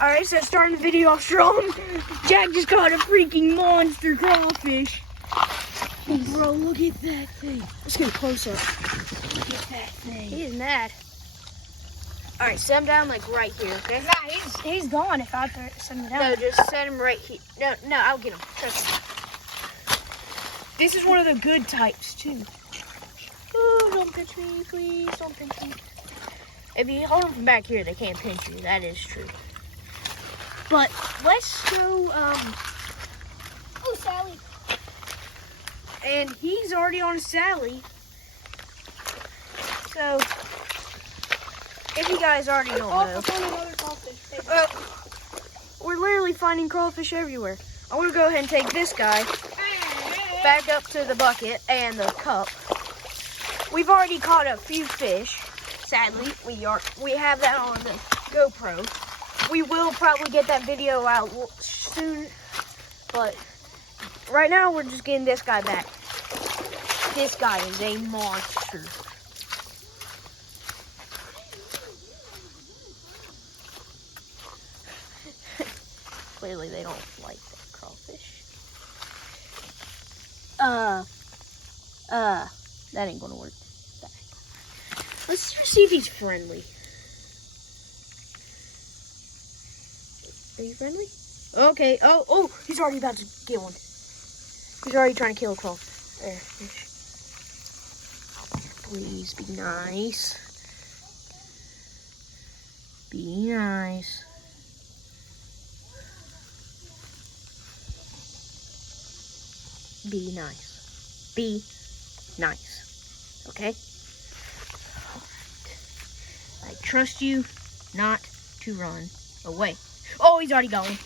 Alright, so starting the video off strong. Jack just caught a freaking monster crawfish. Bro, look at that thing. Let's get a close up. Look at that thing. He is mad. Alright, set him down like right here, okay? Nah, he's gone if I set him down. No, just set him right here. No, I'll get him. Trust me. This is one of the good types, too. Oh, don't pinch me, please. Don't pinch me. If you hold them from back here, they can't pinch you. That is true. But let's go, Oh, Sally. And he's already on Sally. so, if you guys already don't know, we're literally finding crawfish everywhere. I'm going to go ahead and take this guy back up to the bucket and the cup. We've already caught a few fish. Sadly, we have that on the GoPro. We will probably get that video out soon, but right now we're just getting this guy back. This guy is a monster. Clearly they don't like that crawfish. That ain't gonna work. Let's just see if he's friendly. Are you friendly? Okay. Oh, he's already about to get one. He's already trying to kill a crawfish. There, fish. Please be nice. Be nice. Be nice. Be nice. Okay? I trust you not to run away. Oh, he's already going.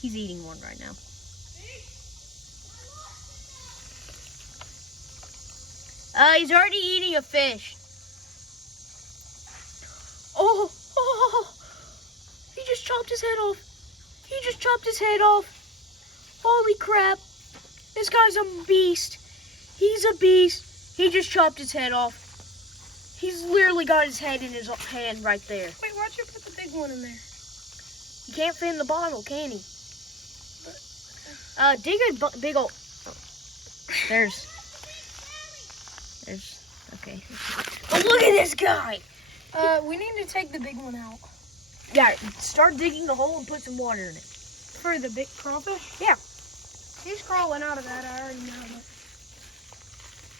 He's eating one right now. He's already eating a fish. Oh, he just chopped his head off. He just chopped his head off. Holy crap. This guy's a beast. He's a beast. He just chopped his head off. He's literally got his head in his hand right there. Wait, why'd you put the big one in there? He can't fit in the bottle, can he? Dig a big old... There's... Okay. Oh, look at this guy! We need to take the big one out. Yeah, start digging the hole and put some water in it. For the big crawfish? Yeah. He's crawling out of that, I already know it.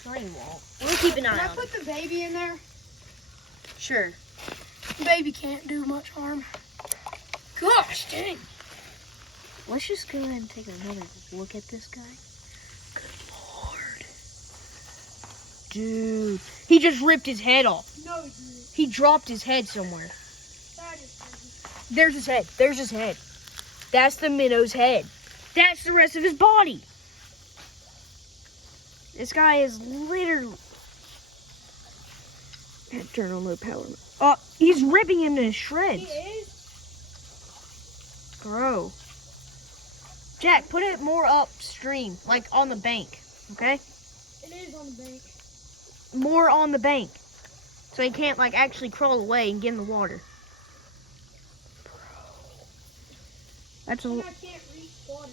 No, he won't. We'll keep an eye Can I on put it. the baby in there? Sure. The baby can't do much harm. Gosh, dang. Let's just go ahead and take another look at this guy. Good Lord. Dude. He just ripped his head off. No, he didn't. He dropped his head somewhere. That is crazy. There's his head. There's his head. That's the minnow's head. That's the rest of his body. This guy is literally... I had to turn on low power. Oh, he's ripping him to shreds. He is? Bro. Jack, put it more upstream, like on the bank, okay? It is on the bank. More on the bank. So he can't, like, actually crawl away and get in the water. Bro. That's a... I can't reach water.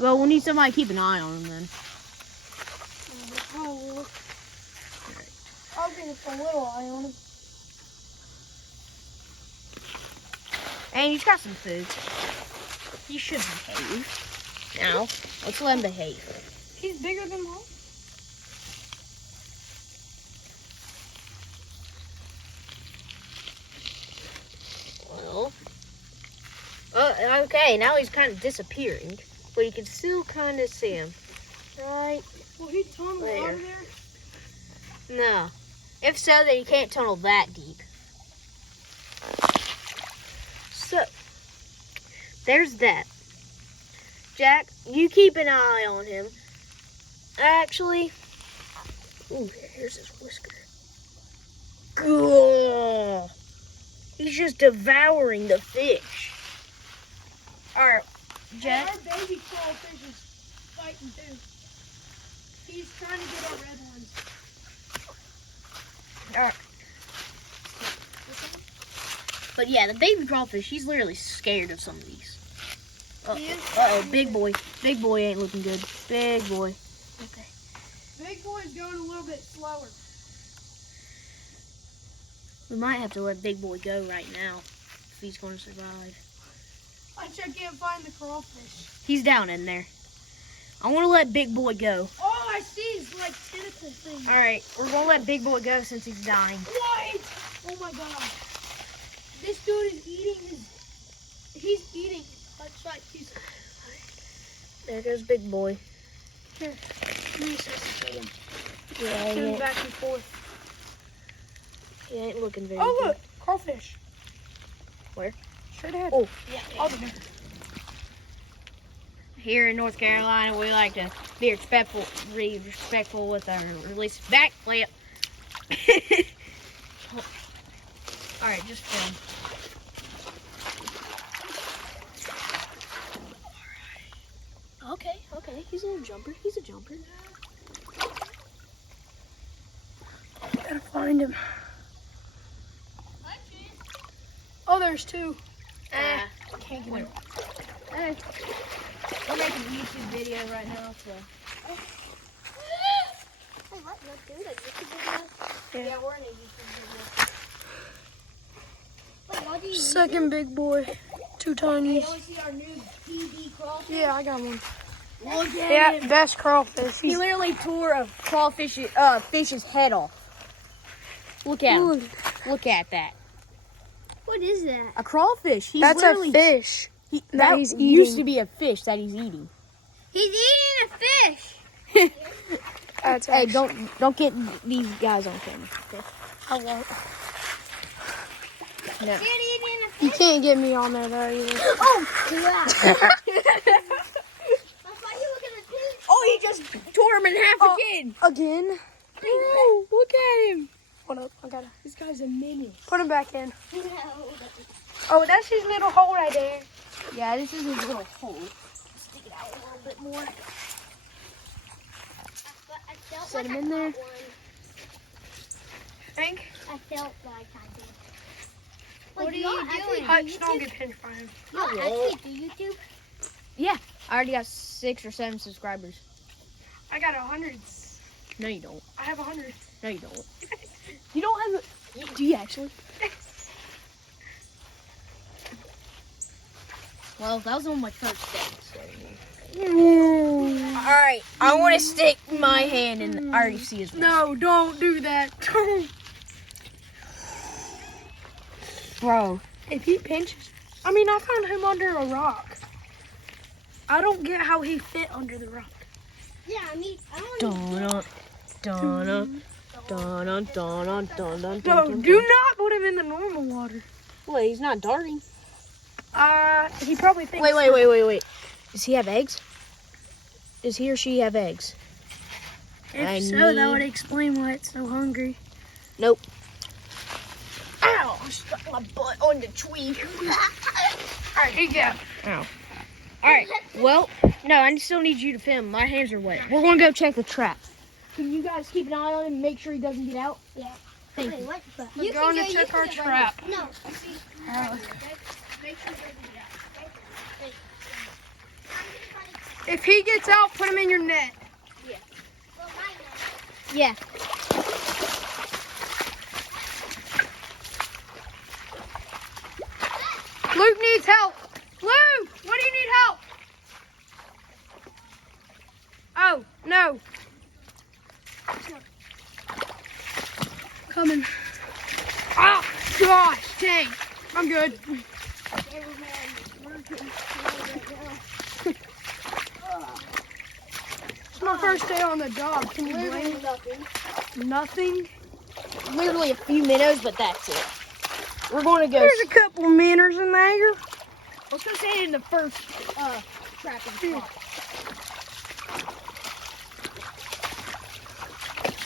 Well, we'll need somebody to keep an eye on him then. Oh, I'll give a little eye on him. And he's got some food. He should behave. Now, let's let him behave. He's bigger than mine. Well, okay, now he's kind of disappearing, but you can still kind of see him. Right Will he tunnel there. out of there? No. If so, then you can't tunnel that deep. So, there's that. Jack, you keep an eye on him. Actually, ooh, here's his whisker. Gah! He's just devouring the fish. Alright, Jack. Our baby crawfish is fighting too. He's trying to get our red ones. Alright. But yeah, the baby crawfish, he's literally scared of some of these. He is Uh-oh, big boy. Big boy ain't looking good. Big boy. Okay. Big boy's going a little bit slower. We might have to let big boy go right now if he's going to survive. I can't find the crawfish. He's down in there. I want to let big boy go. All I see is like tentacle things. All right, we're going to let big boy go since he's dying. What? Oh my god. This dude is eating he's eating. There goes big boy. Here. Let me see him. Yeah, he Turn ain't, back and forth. he ain't looking very Oh good. look, crawfish. Where? Straight ahead. Oh, Over there. here in North Carolina, we like to be respectful with our release back flip. All right, just film. Okay, he's a little jumper. He's a jumper. Gotta find him. Oh, there's two. Can't get him. Hey, we're making a YouTube video right now, so. Hey, what? You're doing a YouTube video? Yeah, we're in a YouTube Wait, why do you Second big boy. Two video? tinies. You want to see our new TV crawfish? Yeah, I got one. Look at Yeah, him. best crawfish. He literally tore a fish's head off. Look at him. Look at that. What is that? A crawfish. He's That's a literally, fish. that that he's used eating. to be a fish that he's eating. He's eating a fish. That's Hey, actually- don't get these guys on camera. Okay? I won't. No. He's eating a You fish. can't get me on there though either. Oh, crap. That's why you look at the teeth. Oh, he just tore him in half Oh. again. Again? Oh, look at him. Hold up, I gotta This guy's a menace. put him back in. No. Oh, that's his little hole right there. Yeah, this is his little hole. Stick it out a little bit more. I felt Set like him I in there. caught one. Hank, I felt like I did. What are y'all you actually doing? do Hutch, YouTube? don't get pinned for him. Y'all actually do YouTube? Yeah, I already got 6 or 7 subscribers. I got 100. No, you don't. I have 100. No, you don't. You don't have a... Do you actually? Well, that was on my first steps. Alright, I want to stick my hand in. I already see his nose. No, don't do that. Bro. If he pinches, I mean, I found him under a rock. I don't get how he fit under the rock. Yeah, I mean, I don't Dun dun dun dun dun dun dun dun. No, do not put him in the normal water. Wait, he's not darting. He probably thinks. Wait. Does he have eggs? Does he or she have eggs? If I so, that need- would explain why it's so hungry. Nope. Ow! I stuck my butt on the tree. All right, here you go. Ow. Alright, well, no, I still need you to film. My hands are wet. We're going to go check the trap. Can you guys keep an eye on him and make sure he doesn't get out? Yeah. Thank Wait, you. what? We're going to check our trap. No. All right. Make sure you get out. If he gets out, put him in your net. Yeah. Luke needs help. Luke, what do you need help? Oh, no. Coming. Oh, gosh, dang. I'm good. It's my first day on the job. Can you blame me? Nothing. Literally a few minnows, but that's it. We're going to go. There's a couple minnows in there. Let's go say it in the first trapping spot.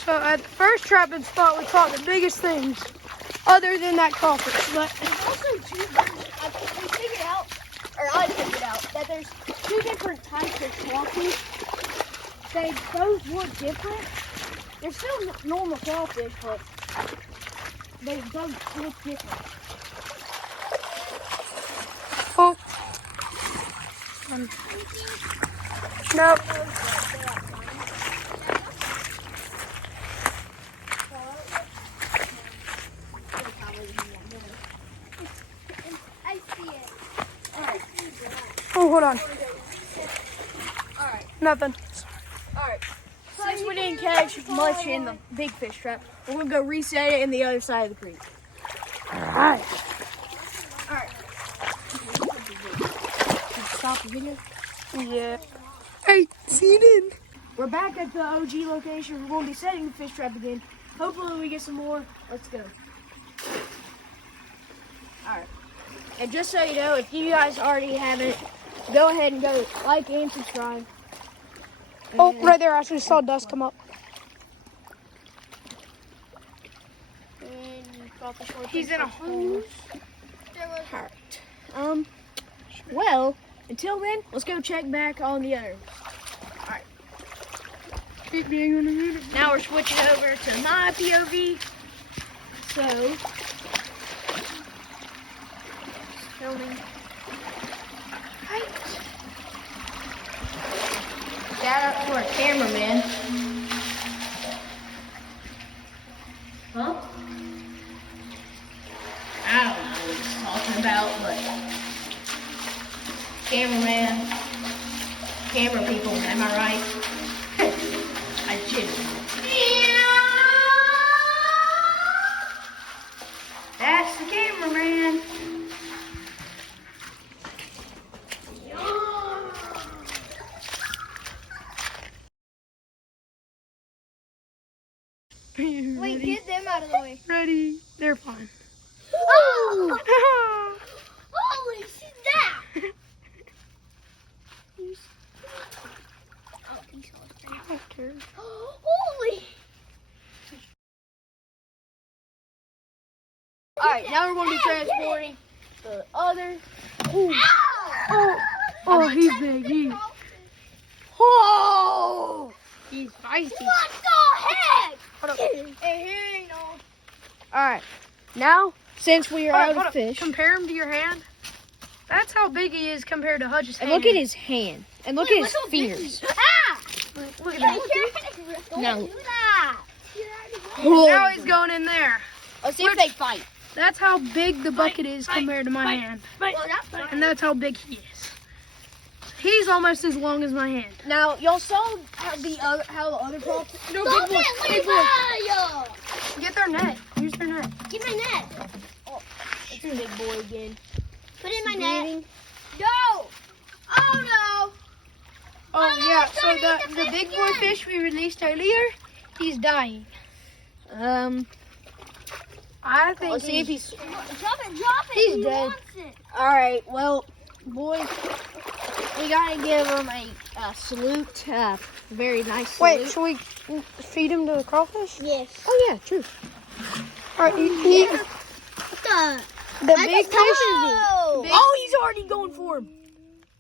So at the first trapping spot, we caught the biggest things, other than that crawfish. But There's also two. We figured out, or I figured out, that there's 2 different types of crawfish. They both look different. They're still normal crawfish, but they both look different. nothing. Nope. I see it. Oh, hold on. Alright. Nothing. Alright. Since we didn't catch much in the big fish trap, we're gonna go reset it in the other side of the creek. Alright. Stop the video. Yeah. Hey, see you then. We're back at the OG location. We're gonna be setting the fish trap again. Hopefully we get some more. Let's go. Alright. And just so you know, if you guys already haven't, go ahead and go like and subscribe. Oh, And- right there. I actually saw dust come up. He's in a hole. Alright. Well, until then, let's go check back on the other. Now we're switching over to my POV. So, filming. Right. Shout out to our cameraman. Huh? I don't know what he's talking about, but cameraman, camera people, am I right? I should. That's the cameraman. Wait, get them out of the way. Ready? They're fine. Oh! Holy shit, that! Oh, he's holy! Alright, now we're going to be transporting the other. Oh, he's big. Oh! He's feisty. What the heck? Hey, he ain't no. Alright, now, since we are out of fish, Compare him to your hand. That's how big he is compared to Hutch's and hand. look at his hand, and look at his fingers. Ah! Look at that. Now- Do that. Now he's going in there. Let's see if they fight. That's how big the bucket is compared to my hand. Well, that's fine. And that's how big he is. He's almost as long as my hand. Now, y'all saw how the other crawfish. No, Stop big boy. it, Big boy. Levi! Get their net. Use their net. Give my net. It's a big boy again. Put it in my net. Breathing. No! Oh no! Oh, no, yeah. it's So starting to the fish big boy again. fish we released earlier, he's dying. I think Let's see if he's. Drop it! He's He dead. wants it. All right. Well, boys, we gotta give him a salute. Very nice salute. Wait, should we feed him to the crawfish? Yes. Oh yeah, true. All right, the big fish. Oh, he's already going for him.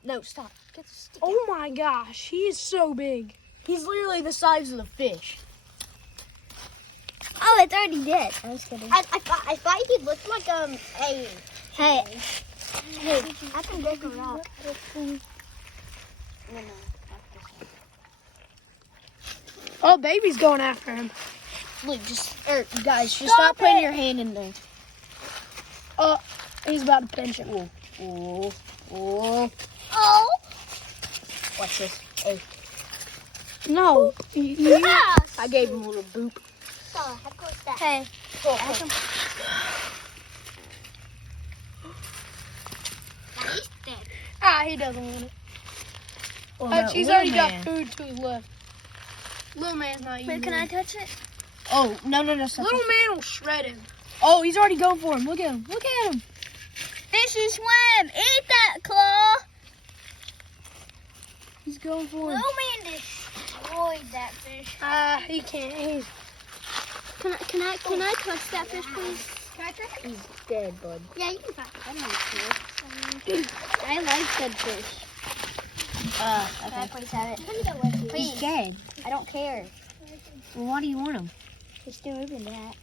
No, stop. Get the stick. Oh my gosh, he is so big. He's literally the size of the fish. Oh, it's already dead. I was kidding. I thought he looked like a hey. I can break a rock. Oh, baby's going after him. Look, guys, just stop putting your hand in there. Oh, he's about to pinch it. Oh. Oh. Watch this. Hey, No. I gave him a little boop. Hey. He's dead. He doesn't want it. Oh, He's already got food to his left. Little man's not eating. Wait, can I touch it? Oh, no, stop. Little man will shred him. Oh, he's already going for him. Look at him. Look at him. Fishy swim. Eat that, Claw. He's going for him. Little man destroyed that fish. He can't. Can I touch that fish, please? Can I touch it? He's dead, bud. Yeah, you can touch it. I don't care. I like dead fish. Can I please have it? Please. He's dead. I don't care. Well, why do you want him? Just do even that.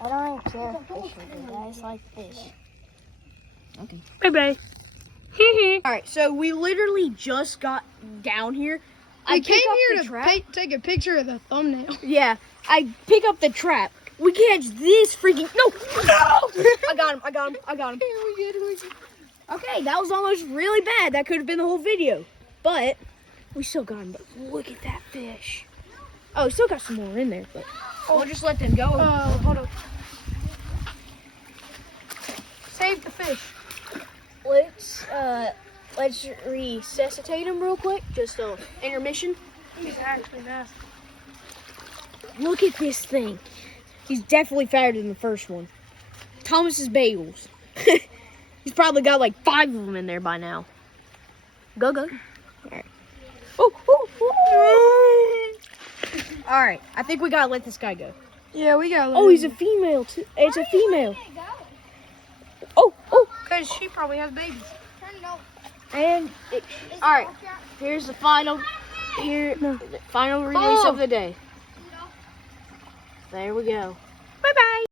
I don't care if fish are good. I just like fish. Okay. Bye bye. All right, so we literally just got down here. I came pick up here the to trap. take a picture of the thumbnail. Yeah, I pick up the trap. We catch this freaking no! I got him. Okay, that was almost really bad. That could have been the whole video, but we still got him. But look at that fish. Oh, we still got some more in there, but we'll just let them go. Hold on. Save the fish. Let's resuscitate him real quick. Just a intermission. He's actually nasty. Look at this thing. He's definitely fatter than the first one. Thomas's bagels. He's probably got like 5 of them in there by now. Go. All right. All right. I think we gotta let this guy go. Yeah, we got. Oh, he's a female too. It's a female. Oh. Because she probably has babies. And all right. Here's the final. The final release of the day. There we go. Bye bye.